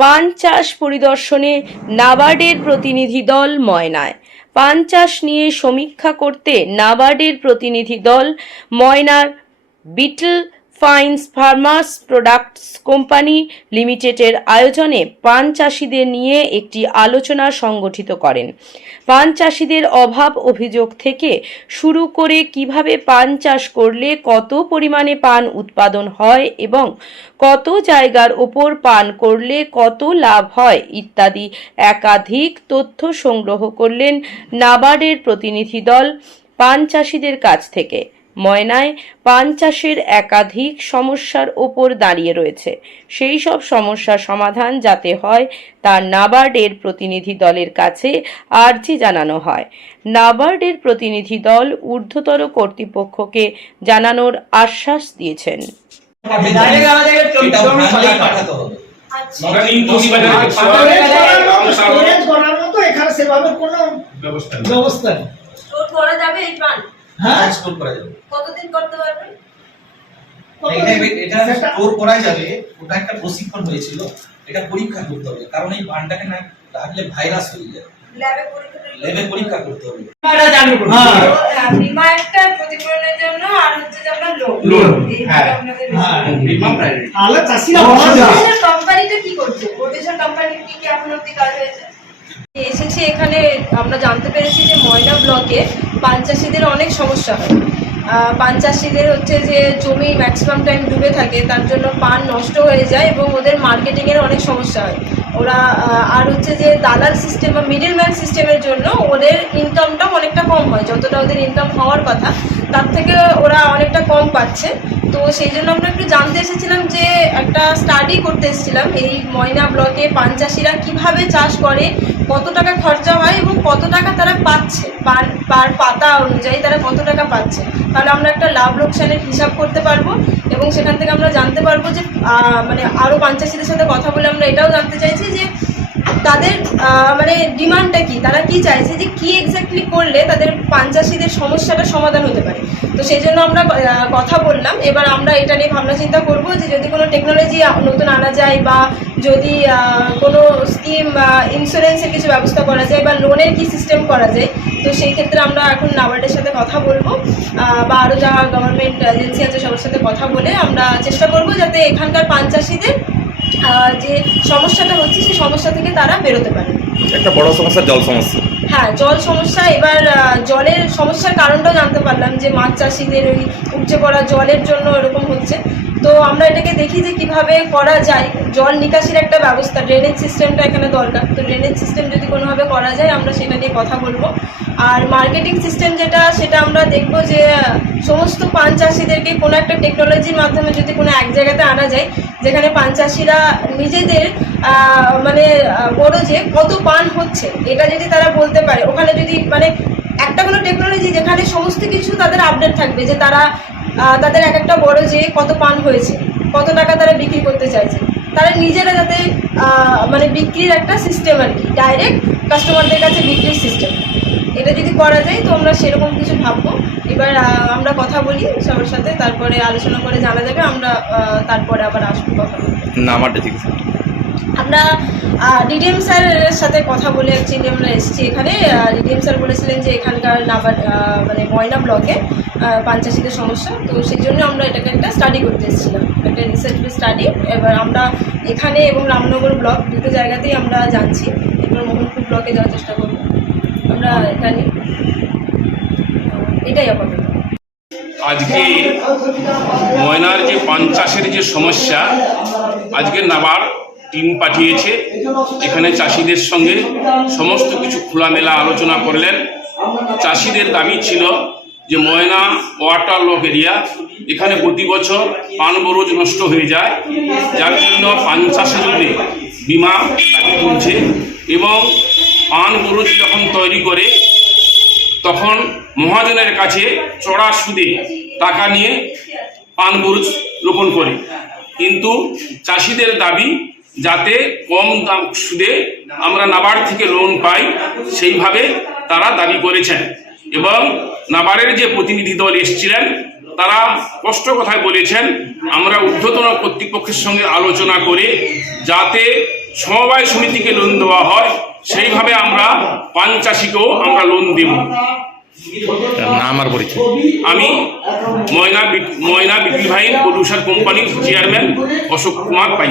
পান চাষ পরিদর্শনে নাবার্ডের প্রতিনিধি দল ময়নায়। পান চাষ নিয়ে সমীক্ষা করতে নাবার্ডের প্রতিনিধি দল ময়নার betel vines farmers products company লিমিটেডের আয়োজনে পান চাষিদের নিয়ে একটি আলোচনা সংগঠিত করেন। পান চাষিদের অভাব অভিযোগ থেকে শুরু করে কীভাবে পান চাষ করলে কত পরিমাণে পান উৎপাদন হয় এবং কত জায়গার ওপর পান করলে কত লাভ হয় ইত্যাদি একাধিক তথ্য সংগ্রহ করলেন নাবার্ডের প্রতিনিধি দল পান চাষিদের কাছ থেকে। ময়নায় পান চাষের একাধিক সমস্যার ওপর দাঁড়িয়ে রয়েছে। সেই সব সমস্যার সমাধান যাতে হয় তা নাবার্ডের প্রতিনিধি দলের কাছে আর্জি জানানো হয়। নাবার্ডের প্রতিনিধি দল ঊর্ধ্বতর কর্তৃপক্ষকে জানানোর আশ্বাস দিয়েছেন। আচ্ছা। ব্যবস্থা নেই। করা যাবে এই হ্যাঁ? স্টোর করা যাবে। কতদিন করতে পারবেন? এটা এটা স্টোর করা যাবে ওটা একটা প্রশিক্ষণ হয়েছিল এটা পরীক্ষা করতে হবে কারণ এই বানটাকে না রাখলে ভাইরাস হয়ে যায়। ল্যাবে পরীক্ষা করে ল্যাবে পরীক্ষা করতে হবে। এটা জানি হ্যাঁ। হ্যাঁ, বীমা একটা ক্ষতিপূরণের জন্য আর হচ্ছে যে আপনার লোন Loan, হ্যাঁ। হ্যাঁ। বিমা প্রায়োরিটি তাহলে চাষিরা বসে যায়। কোম্পানিটা কি করছে? কোম্পানির কি কি এখন অব্দি কাজ হয়েছে? এসেছি এখানে আমরা জানতে পেরেছি যে ময়না ব্লকে পান চাষিদের অনেক সমস্যা হয়। পান চাষিদের হচ্ছে যে জমি ম্যাক্সিমাম টাইম ডুবে থাকে, তার জন্য পান নষ্ট হয়ে যায় এবং ওদের মার্কেটিংয়ের অনেক সমস্যা হয়। ওরা আর হচ্ছে যে দালাল সিস্টেম বা মিডিল ম্যান সিস্টেমের জন্য ওদের ইনকামটাও অনেকটা কম হয়, যতটা ওদের ইনকাম হওয়ার কথা। তার থেকে ওরা অনেকটা কম পাচ্ছে। তো সেই জন্য আমরা একটু জানতে এসেছিলাম যে একটা স্টাডি করতে এসেছিলাম, এই ময়না ব্লকে পান চাষিরা কীভাবে চাষ করে কত টাকা খরচা হয় এবং কত টাকা তারা পাচ্ছে পার পার পাতা অনুযায়ী তারা কত টাকা পাচ্ছে। তাহলে আমরা একটা লাভ লোকসানের হিসাব করতে পারব এবং সেখান থেকে আমরা জানতে পারব যে মানে আরও পান সাথে কথা বলে আমরা এটাও জানতে চাইছি যে তাদের মানে ডিমান্ডটা কি? তারা কি চাইছে যে কি এক্স্যাক্টলি করলে তাদের পাঞ্চাসীদের সমস্যাটা সমাধান হতে পারে? তো সেই জন্য আমরা কথা বললাম। এবার আমরা এটা নিয়ে ভাবনা চিন্তা করব যে যদি কোনো টেকনোলজি নতুন আনা যায় বা যদি কোনো স্কিম ইন্স্যুরেন্সের কিছু ব্যবস্থা করা যায় বা লোনের কি সিস্টেম করা যায় তো সেই ক্ষেত্রে আমরা এখন নাবার্ডের সাথে কথা বলব। বা আরও যা গভর্নমেন্ট এজেন্সি আছে সবার সাথে কথা বলে আমরা চেষ্টা করব যাতে এখানকার পাঞ্চাসীদের আহ, যে সমস্যাটা হচ্ছে সেই সমস্যা থেকে তারা বেরোতে পারে। একটা বড় সমস্যা জল সমস্যা। হ্যাঁ জল সমস্যা। এবার আহ, জলের সমস্যার কারণটাও জানতে পারলাম যে মাছ চাষিদের ওই উপচে পড়া জলের জন্য এরকম হচ্ছে। তো আমরা এটাকে দেখি যে কীভাবে করা যায়। জল নিকাশির একটা ব্যবস্থা ড্রেনেজ সিস্টেমটা এখানে দরকার। তো ড্রেনেজ সিস্টেম যদি কোনোভাবে করা যায়, আমরা সেটা নিয়ে কথা বলব। আর মার্কেটিং সিস্টেম যেটা, সেটা আমরা দেখব যে, সমস্ত পান চাষিদেরকে কোনো একটা টেকনোলজির মাধ্যমে যদি কোনো এক জায়গাতে আনা যায়, যেখানে পান চাষিরা নিজেদের মানে বড় যে কত পান হচ্ছে, এটা যদি তারা বলতে পারে। ওখানে যদি মানে একটা কোনো টেকনোলজি যেখানে সমস্ত কিছু তাদের আপডেট থাকবে, যে তারা তাদের এক একটা বড় যে কত পান হয়েছে, কত টাকা তারা বিক্রি করতে চাইছে। তারা নিজেরা যাতে মানে বিক্রির একটা সিস্টেম আর কি ডাইরেক্ট কাস্টমারদের কাছে বিক্রির সিস্টেম এটা যদি করা যায়, তো আমরা সেরকম কিছু ভাববো। এবার আমরা কথা বলি সবার সাথে, তারপরে আলোচনা করে জানা যাবে, আমরা তারপরে আবার আসব কথা বলতে। নামাটা ঠিক আছে। আমরা ডিডিএম স্যারের সাথে কথা বলে অ্যাকচুয়ালি আমরা এসেছি এখানে। ডিডিএম স্যার বলেছিলেন যে এখানকার নাবার মানে ময়না ব্লকে পাঞ্চাশিদের সমস্যা। তো সেই জন্য আমরা এটাকে একটা স্টাডি করতে এসেছিলাম। একটা রিসার্চ স্টাডি এবার আমরা এখানে এবং রামনগর ব্লক দুটো জায়গাতেই আমরা জানছি এবার মোহনপুর ব্লকে যাওয়ার চেষ্টা করব। আমরা এটা এটাই আপাতত। আজকে ময়নার যে পান চাষের যে সমস্যা, আজকে নাবার টিম পাঠিয়েছে। এখানে চাষিদের সঙ্গে সমস্ত কিছু খোলামেলা আলোচনা করলেন। চাষিদের দাবি ছিল যে ময়না ওয়াটার লক এরিয়া এখানে প্রতি বছর পান বরজ নষ্ট হয়ে যায়, যার জন্য পান চাষের জন্য বিমা তুলছে এবং পান বরজ যখন তৈরি করে, তখন মহাজনের কাছে চড়া সুদে টাকা নিয়ে পান গরুজ রোপণ করে। কিন্তু চাষিদের দাবি যাতে কম দাম সুদে আমরা নাবার্ড থেকে লোন পাই সেইভাবে তারা দাবি করেছেন। এবং নাবার্ডের যে প্রতিনিধি দল এসেছিলেন তারা স্পষ্ট কথায় বলেছেন আমরা ঊর্ধ্বতন কর্তৃপক্ষের সঙ্গে আলোচনা করে যাতে সমবায় সমিতিকে লোন দেওয়া হয় সেইভাবে আমরা পান চাষিকেও আমরা লোন দেব। নাম আর পরিচয়। আমি Moyna Moyna betel vine producer কোম্পানির চেয়ারম্যান অশোক কুমার পাই।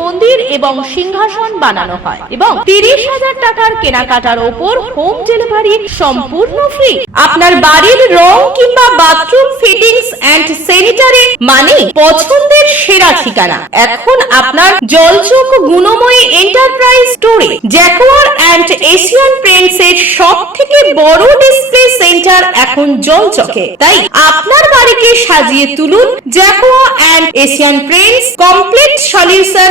মন্দির এবং সিংহাসন বানানো হয় এবং তিরিশ হাজার টাকার কেনাকাটার ওপর হোম ডেলিভারি সম্পূর্ণ ফ্রি। আপনার বাড়ির রং কিংবা বাথরুম ফিটিংস এন্ড স্যানিটারি মানে পছন্দের সেরা ঠিকানা। এখন আপনার জলচোখ গুণময়ী এন্টারপ্রাইজ স্টোরে জ্যাকোয়ার অ্যান্ড এশিয়ান পেন্টস এর সব থেকে বড় ডিসপ্লে সেন্টার এখন জলচকে। তাই আপনার বাড়িকে সাজিয়ে তুলুন Jaquar and Asian Paints complete solution